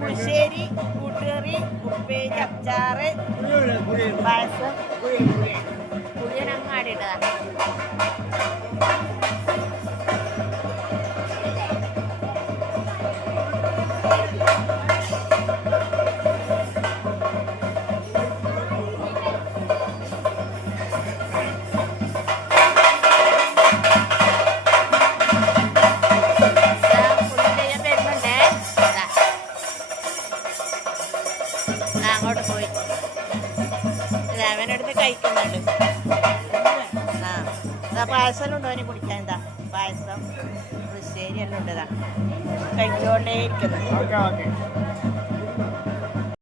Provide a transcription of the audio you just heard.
പുളിശ്ശേരി, കൂട്ടുകറി, ഉപ്പേരി, അച്ചാറ്, പായസം, പുളിയനങ്ങ് ആടിയിട്ടതാ. അങ്ങോട്ട് പോയി അവനടുത്ത് കഴിക്കുന്നുണ്ട്. പായസം ഉണ്ടോ അവന് കുടിക്കാൻ? എന്താ പായസം, പുളിശ്ശേരി എല്ലാം ഉണ്ട്. കഴിച്ചുകൊണ്ടേ ഇരിക്കുന്നു.